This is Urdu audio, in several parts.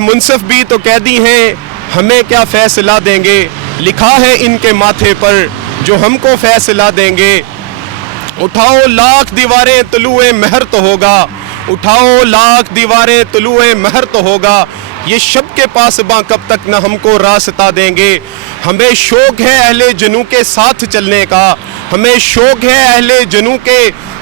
منصف بھی تو قیدی ہیں ہمیں کیا فیصلہ دیں گے، لکھا ہے ان کے ماتھے پر جو ہم کو فیصلہ دیں گے۔ اٹھاؤ لاکھ دیواریں طلوع مہر تو ہوگا، اٹھاؤ لاکھ دیواریں طلوع مہر تو ہوگا، یہ شب کے پاسباں کب تک نہ ہم کو راستہ دیں گے۔ ہمیں شوق ہے اہل جنوں کے ساتھ چلنے کا، ہمیں شوق ہے اہل جنوں کے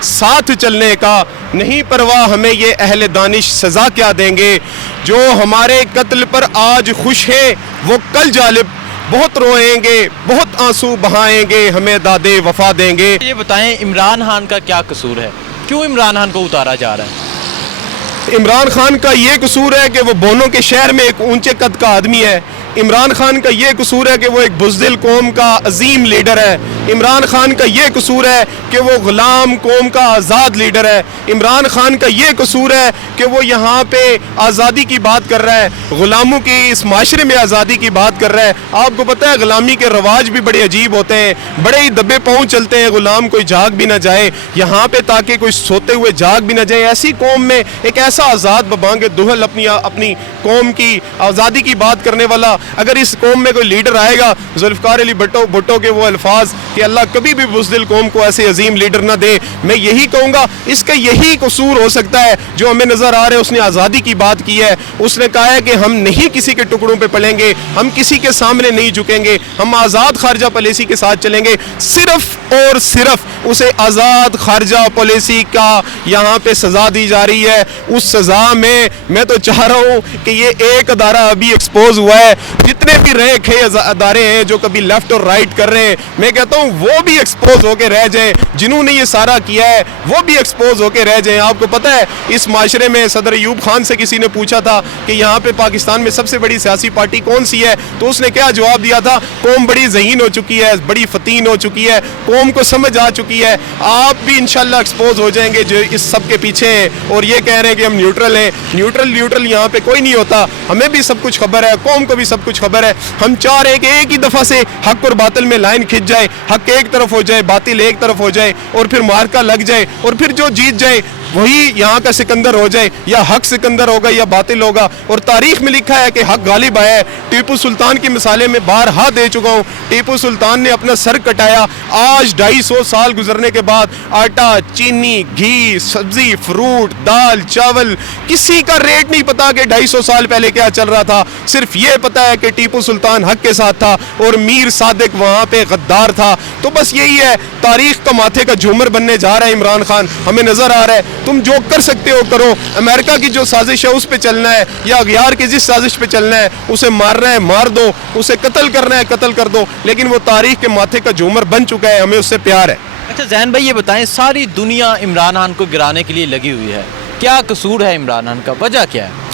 ساتھ چلنے کا، نہیں پرواہ ہمیں یہ اہل دانش سزا کیا دیں گے۔ جو ہمارے قتل پر آج خوش ہیں وہ کل جالب بہت روئیں گے، بہت آنسو بہائیں گے، ہمیں دادے وفا دیں گے۔ یہ بتائیں عمران خان کا کیا قصور ہے، کیوں عمران خان کو اتارا جا رہا ہے؟ عمران خان کا یہ قصور ہے کہ وہ بونوں کے شہر میں ایک اونچے قد کا آدمی ہے۔ عمران خان کا یہ قصور ہے کہ وہ ایک بزدل قوم کا عظیم لیڈر ہے۔ عمران خان کا یہ قصور ہے کہ وہ غلام قوم کا آزاد لیڈر ہے۔ عمران خان کا یہ قصور ہے کہ وہ یہاں پہ آزادی کی بات کر رہا ہے، غلاموں کی اس معاشرے میں آزادی کی بات کر رہا ہے۔ آپ کو پتہ ہے غلامی کے رواج بھی بڑے عجیب ہوتے ہیں، بڑے ہی دبے پاؤں چلتے ہیں، غلام کوئی جاگ بھی نہ جائے یہاں پہ تاکہ کوئی سوتے ہوئے جاگ بھی نہ جائے۔ ایسی قوم میں ایک ایسا آزاد ببانگ دہل اپنی قوم کی آزادی کی بات کرنے والا، اگر اس قوم میں کوئی لیڈر آئے گا، ذوالفقار علی بھٹو کے وہ الفاظ کہ اللہ کبھی بھی بزدل قوم کو ایسے عظیم لیڈر نہ دے، میں یہی کہوں گا اس کا یہی قصور ہو سکتا ہے جو ہمیں نظر آ رہا ہے۔ اس نے آزادی کی بات کی ہے، اس نے کہا ہے کہ ہم نہیں کسی کے ٹکڑوں پہ پڑیں گے، ہم کسی کے سامنے نہیں جھکیں گے، ہم آزاد خارجہ پالیسی کے ساتھ چلیں گے۔ صرف اور صرف اسے آزاد خارجہ پالیسی کا یہاں پہ سزا دی جا رہی ہے۔ اس سزا میں تو چاہ رہا ہوں کہ یہ ایک ادارہ ابھی ایکسپوز ہوا ہے، جتنے بھی رہے کھے ادارے ہیں جو کبھی لیفٹ اور رائٹ کر رہے ہیں، میں کہتا ہوں وہ بھی ایکسپوز ہو کے رہ جائیں، جنہوں نے یہ سارا کیا ہے وہ بھی ایکسپوز ہو کے رہ جائیں۔ آپ کو پتہ ہے اس معاشرے میں صدر ایوب خان سے کسی نے پوچھا تھا کہ یہاں پہ پاکستان میں سب سے بڑی سیاسی پارٹی کون سی ہے، تو اس نے کیا جواب دیا تھا؟ قوم بڑی ذہین ہو چکی ہے، بڑی فتین ہو چکی ہے، قوم کو سمجھ آ چکی ہے۔ آپ بھی انشاءاللہ ایکسپوز ہو جائیں گے جو اس سب کے پیچھے ہیں اور یہ کہہ رہے ہیں کہ ہم نیوٹرل ہیں۔ نیوٹرل یہاں پہ کوئی نہیں ہوتا، ہمیں بھی سب کچھ خبر ہے، قوم کو بھی سب کچھ خبر ہے۔ ہم چاہ رہے ہیں کہ ایک ہی دفعہ سے حق اور باطل میں لائن کھنچ جائے، حق ایک طرف ہو جائے، باطل ایک طرف ہو جائے، اور پھر معرکہ لگ جائے، اور پھر جو جیت جائے وہی یہاں کا سکندر ہو جائے، یا حق سکندر ہوگا یا باطل ہوگا۔ اور تاریخ میں لکھا ہے کہ حق غالب آیا ہے۔ ٹیپو سلطان کی مثالیں میں بارہا دے چکا ہوں۔ ٹیپو سلطان نے اپنا سر کٹایا، آج 250 سال گزرنے کے بعد آٹا، چینی، گھی، سبزی، فروٹ، دال، چاول، کسی کا ریٹ نہیں پتا کہ 250 سال پہلے کیا چل رہا تھا۔ صرف یہ پتا ہے کہ ٹیپو سلطان حق کے ساتھ تھا اور میر صادق وہاں پہ غدار تھا۔ تو بس یہی ہے، تاریخ کا ماتھے کا جھومر بننے جا رہا ہے عمران خان۔ ہمیں نظر آ رہا ہے تم جو کر سکتے ہو کرو، امریکہ کی جو سازش ہے اس پہ چلنا ہے، یا اغیار کی جس سازش پہ چلنا ہے، اسے مارنا ہے مار دو، اسے قتل کرنا ہے قتل کر دو، لیکن وہ تاریخ کے ماتھے کا جھومر بن چکا ہے، ہمیں اس سے پیار ہے۔ اچھا ذہن بھائی یہ بتائیں، ساری دنیا عمران خان کو گرانے کے لیے لگی ہوئی ہے، کیا قصور ہے عمران خان کا، وجہ کیا ہے؟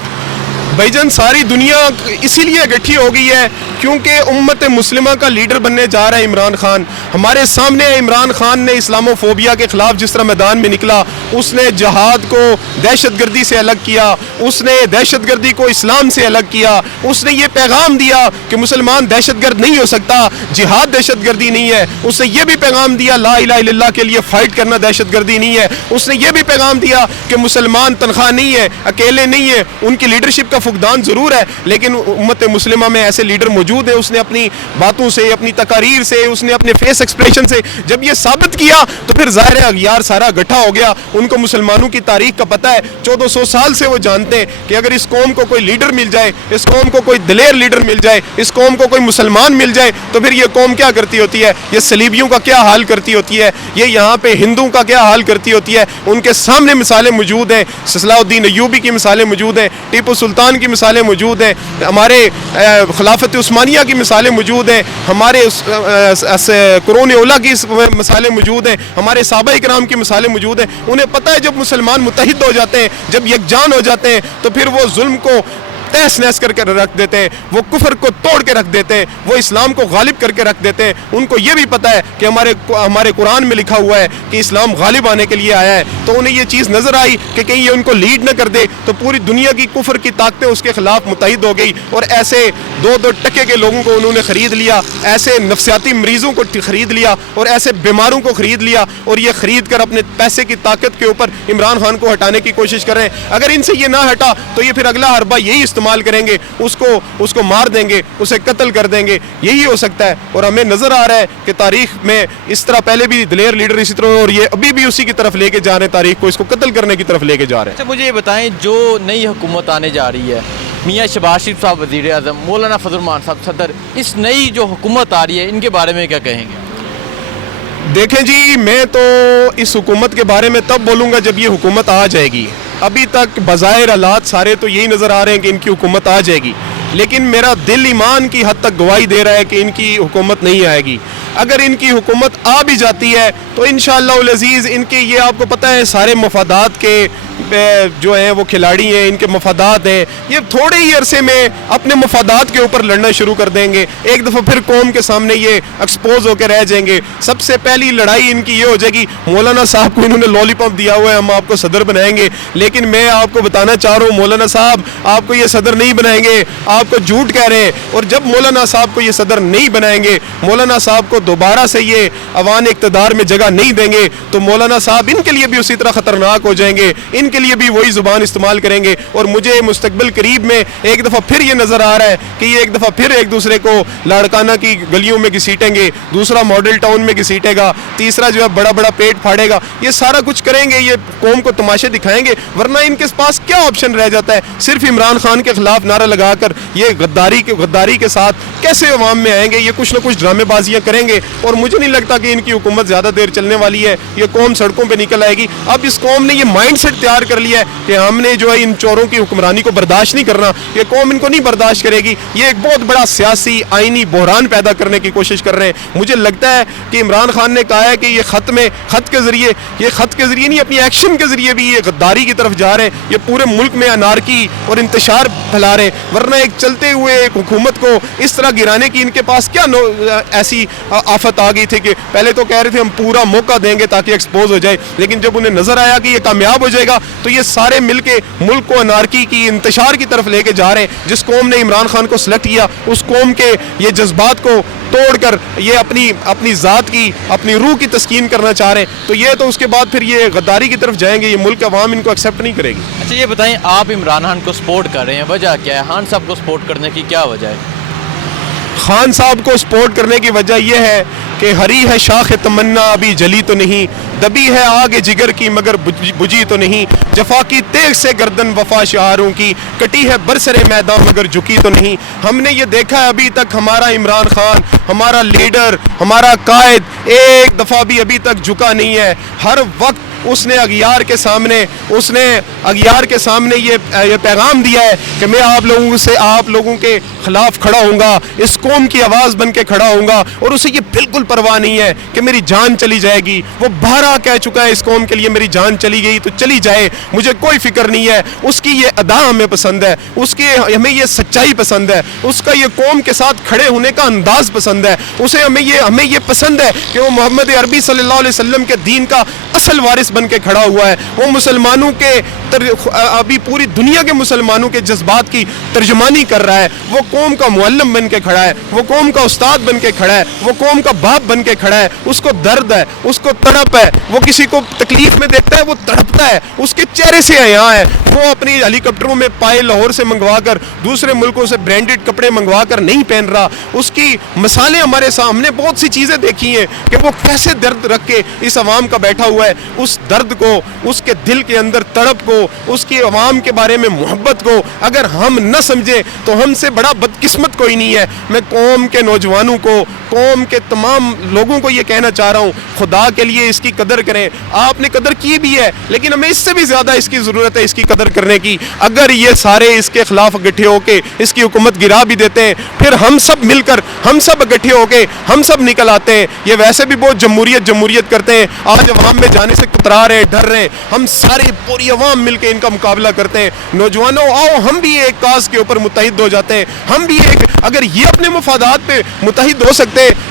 بھائی جان ساری دنیا اسی لیے اکٹھی ہو گئی ہے کیونکہ امت مسلمہ کا لیڈر بننے جا رہا ہے عمران خان۔ ہمارے سامنے عمران خان نے اسلامو فوبیا کے خلاف جس طرح میدان میں نکلا، اس نے جہاد کو دہشت گردی سے الگ کیا، اس نے دہشت گردی کو اسلام سے الگ کیا، اس نے یہ پیغام دیا کہ مسلمان دہشت گرد نہیں ہو سکتا، جہاد دہشت گردی نہیں ہے۔ اس نے یہ بھی پیغام دیا لا الہ الا اللہ کے لیے فائٹ کرنا دہشت گردی نہیں ہے۔ اس نے یہ بھی پیغام دیا کہ مسلمان تنخواہ نہیں ہے، اکیلے نہیں ہے، ان کی لیڈرشپ کا فقدان ضرور ہے، لیکن امت مسلمہ میں ایسے لیڈر موجود ہیں۔ اس نے اپنی باتوں سے، اپنی تقاریر سے، اس نے اپنے فیس ایکسپریشن سے جب یہ ثابت کیا تو پھر ظاہر ہے اغیار سارا گٹھا ہو گیا۔ ان کو مسلمانوں کی تاریخ کا پتہ ہے، 1400 سال سے وہ جانتے ہیں کہ اگر اس قوم کو کوئی لیڈر مل جائے، اس قوم کو کوئی دلیر لیڈر مل جائے، اس قوم کو کوئی مسلمان مل جائے تو پھر یہ قوم کیا کرتی ہوتی ہے، یہ صلیبیوں کا کیا حال کرتی ہوتی ہے، یہ یہاں پہ ہندوؤں کا کیا حال کرتی ہوتی ہے۔ ان کے سامنے مثالیں موجود ہیں، صلاح الدین ایوبی کی مثالیں موجود ہیں، ٹیپو سلطان کی مثالیں موجود ہیں، ہمارے خلافت عثمانیہ کی مثالیں موجود ہیں، ہمارے قرون اولیٰ کی مثالیں موجود ہیں، ہمارے صحابہ کرام کی مثالیں موجود ہیں۔ انہیں پتہ ہے جب مسلمان متحد ہو جاتے ہیں، جب یکجان ہو جاتے ہیں تو پھر وہ ظلم کو تہس نہس کر کے رکھ دیتے ہیں، وہ کفر کو توڑ کے رکھ دیتے ہیں، وہ اسلام کو غالب کر کے رکھ دیتے ہیں۔ ان کو یہ بھی پتہ ہے کہ ہمارے قرآن میں لکھا ہوا ہے کہ اسلام غالب آنے کے لیے آیا ہے، تو انہیں یہ چیز نظر آئی کہ کہیں یہ ان کو لیڈ نہ کر دے، تو پوری دنیا کی کفر کی طاقتیں اس کے خلاف متحد ہو گئی، اور ایسے 2 ٹکے کے لوگوں کو انہوں نے خرید لیا، ایسے نفسیاتی مریضوں کو خرید لیا، اور ایسے بیماروں کو خرید لیا، اور یہ خرید کر اپنے پیسے کی طاقت کے اوپر عمران خان کو ہٹانے کی کوشش کر رہے ہیں۔ اگر ان سے یہ نہ ہٹا تو یہ پھر اگلا حربہ یہی استعمال استعمال کریں گے, اس کو مار دیں گے, اسے قتل کر دیں گے, یہی ہو سکتا ہے. اور ہمیں نظر آ رہا ہے کہ تاریخ میں اس طرح پہلے بھی دلیر لیڈر اسی طرح, اور یہ ابھی بھی اسی کی طرف لے کے جا رہے ہیں, تاریخ کو اس کو قتل کرنے کی طرف لے کے جا رہے ہیں. اچھا مجھے یہ بتائیں, جو نئی حکومت آنے جا رہی ہے, میاں شہباز شریف صاحب وزیر اعظم, مولانا فضل الرحمان صاحب صدر, اس نئی جو حکومت آ رہی ہے ان کے بارے میں کیا کہیں گے؟ دیکھیں جی, میں تو اس حکومت کے بارے میں تب بولوں گا جب یہ حکومت آ جائے گی. ابھی تک بظاہر حالات سارے تو یہی نظر آ رہے ہیں کہ ان کی حکومت آ جائے گی, لیکن میرا دل ایمان کی حد تک گواہی دے رہا ہے کہ ان کی حکومت نہیں آئے گی. اگر ان کی حکومت آ بھی جاتی ہے تو انشاءاللہ العزیز ان کے, یہ آپ کو پتہ ہے, سارے مفادات کے جو ہیں وہ کھلاڑی ہیں, ان کے مفادات ہیں, یہ تھوڑے ہی عرصے میں اپنے مفادات کے اوپر لڑنا شروع کر دیں گے. ایک دفعہ پھر قوم کے سامنے یہ ایکسپوز ہو کے رہ جائیں گے. سب سے پہلی لڑائی ان کی یہ ہو جائے گی, مولانا صاحب کو انہوں نے لولی پاپ دیا ہوا ہے, ہم آپ کو صدر بنائیں گے, لیکن میں آپ کو بتانا چاہ رہا ہوں مولانا صاحب آپ کو یہ صدر نہیں بنائیں گے, آپ کو جھوٹ کہہ رہے ہیں. اور جب مولانا صاحب کو یہ صدر نہیں بنائیں گے, مولانا صاحب کو دوبارہ سے یہ عوام اقتدار میں جگہ نہیں دیں گے, تو مولانا صاحب ان کے لیے بھی اسی طرح خطرناک ہو جائیں گے, ان کے لیے بھی وہی زبان استعمال کریں گے. اور مجھے مستقبل قریب میں ایک دفعہ پھر یہ نظر آ رہا ہے کہ یہ ایک دفعہ پھر ایک دوسرے کو لاڑکانہ کی گلیوں میں گھسیٹیں گے, دوسرا ماڈل ٹاؤن میں گھسیٹے گا, تیسرا جو ہے بڑا بڑا پیٹ پھاڑے گا. یہ سارا کچھ کریں گے, یہ قوم کو تماشے دکھائیں گے, ورنہ ان کے پاس کیا آپشن رہ جاتا ہے؟ صرف عمران خان کے خلاف نعرہ لگا کر یہ غداری کے ساتھ کیسے عوام میں آئیں گے؟ یہ کچھ نہ کچھ ڈرامے بازیاں کریں گے, اور مجھے نہیں لگتا کہ ان کی حکومت زیادہ دیر چلنے والی ہے. یہ قوم سڑکوں پہ نکل آئے گی. اب اس قوم نے یہ مائنڈ سیٹ تیار کر لیا ہے کہ ہم نے جو ہے ان چوروں کی حکمرانی کو برداشت نہیں کرنا. یہ قوم ان کو نہیں برداشت کرے گی. یہ ایک بہت بڑا سیاسی آئینی بحران پیدا کرنے کی کوشش کر رہے ہیں. مجھے لگتا ہے کہ عمران خان نے کہا ہے کہ یہ خط کے ذریعے نہیں, اپنی ایکشن کے ذریعے بھی یہ غداری کی طرف جا رہے ہیں. یہ پورے ملک میں انارکی اور انتشار پھیلا رہے ہیں, ورنہ ایک چلتے ہوئے ایک حکومت کو اس طرح گرانے کی ان کے پاس کیا ایسی آفت آ گئی تھی کہ پہلے تو کہہ رہے تھے ہم پورا موقع دیں گے تاکہ ایکسپوز ہو جائے, لیکن جب انہیں نظر آیا کہ یہ کامیاب ہو جائے گا تو یہ سارے مل کے ملک کو انارکی کی, انتشار کی طرف لے کے جا رہے ہیں. جس قوم نے عمران خان کو سلیکٹ کیا, اس قوم کے یہ جذبات کو توڑ کر یہ اپنی ذات کی, اپنی روح کی تسکین کرنا چاہ رہے ہیں. تو یہ تو اس کے بعد پھر یہ غداری کی طرف جائیں گے. یہ ملک عوام ان کو ایکسیپٹ نہیں کرے گی. اچھا یہ بتائیں, آپ عمران خان کو سپورٹ کر رہے ہیں, وجہ کیا ہے؟ خان صاحب کو سپورٹ کرنے کی کیا وجہ ہے؟ خان صاحب کو سپورٹ کرنے کی وجہ یہ ہے کہ ہری ہے شاخ تمنا ابھی جلی تو نہیں, دبی ہے آگ جگر کی مگر بجھی تو نہیں, جفا کی تیغ سے گردن وفا شعاروں کی, کٹی ہے برسر میدان مگر جھکی تو نہیں. ہم نے یہ دیکھا ہے ابھی تک ہمارا عمران خان, ہمارا لیڈر, ہمارا قائد ایک دفعہ بھی ابھی تک جھکا نہیں ہے. ہر وقت اس نے اغیار کے سامنے یہ پیغام دیا ہے کہ میں آپ لوگوں کے خلاف کھڑا ہوں گا, اس قوم کی آواز بن کے کھڑا ہوں گا. اور اسے یہ بالکل پرواہ نہیں ہے کہ میری جان چلی جائے گی. وہ بارہا کہہ چکا ہے اس قوم کے لیے میری جان چلی گئی تو چلی جائے, مجھے کوئی فکر نہیں ہے. اس کی یہ ادا ہمیں پسند ہے, ہمیں یہ سچائی پسند ہے, اس کا یہ قوم کے ساتھ کھڑے ہونے کا انداز پسند ہے. ہمیں یہ پسند ہے کہ وہ محمد عربی صلی اللہ علیہ وسلم کے دین کا اصل وارث بن کے کھڑا ہوا ہے. وہ مسلمانوں کے ابھی پوری دنیا کے مسلمانوں کے جذبات کی ترجمانی کر رہا ہے. وہ قوم کا معلم بن کے کھڑا ہے, وہ قوم کا استاد بن کے کھڑا ہے, وہ قوم کا باپ بن کے کھڑا ہے. اس کو درد ہے, اس کو تڑپ ہے, وہ کسی کو تکلیف میں دیکھتا ہے وہ تڑپتا ہے, اس کے چہرے سے حیا ہے. وہ اپنی ہیلی کاپٹروں میں پائے لاہور سے منگوا کر, دوسرے ملکوں سے برانڈڈ کپڑے منگوا کر نہیں پہن رہا. اس کی مثالیں ہمارے سامنے بہت سی چیزیں دیکھی ہیں کہ وہ کیسے درد رکھ کے اس عوام کا بیٹھا ہوا ہے. اس درد کو, اس کے دل کے اندر تڑپ کو, اس کی عوام کے بارے میں محبت کو اگر ہم نہ سمجھیں تو ہم سے بڑا بدقسمت کوئی نہیں ہے. میں قوم کے نوجوانوں کو, قوم کے تمام لوگوں کو یہ کہنا چاہ رہا ہوں, خدا کے لیے اس کی قدر کریں. آپ نے قدر کی بھی ہے, لیکن ہمیں اس سے بھی زیادہ اس کی ضرورت ہے اس کی قدر کرنے کی. اگر یہ سارے اس کے خلاف اکٹھے ہو کے اس کی حکومت گرا بھی دیتے ہیں, پھر ہم سب مل کر, ہم سب اکٹھے ہو کے ہم سب نکل آتے ہیں. یہ ویسے بھی بہت جمہوریت کرتے ہیں, آج عوام میں جانے سے کترا رہے, ڈر رہے. ہم سارے پوری عوام مل کے ان کا مقابلہ کرتے ہیں. نوجوانوں آؤ ہم بھی ایک کاز کے اوپر متحد ہو جاتے ہیں. ہم بھی اگر یہ اپنے مفادات پہ متحد ہو سکتے ہیں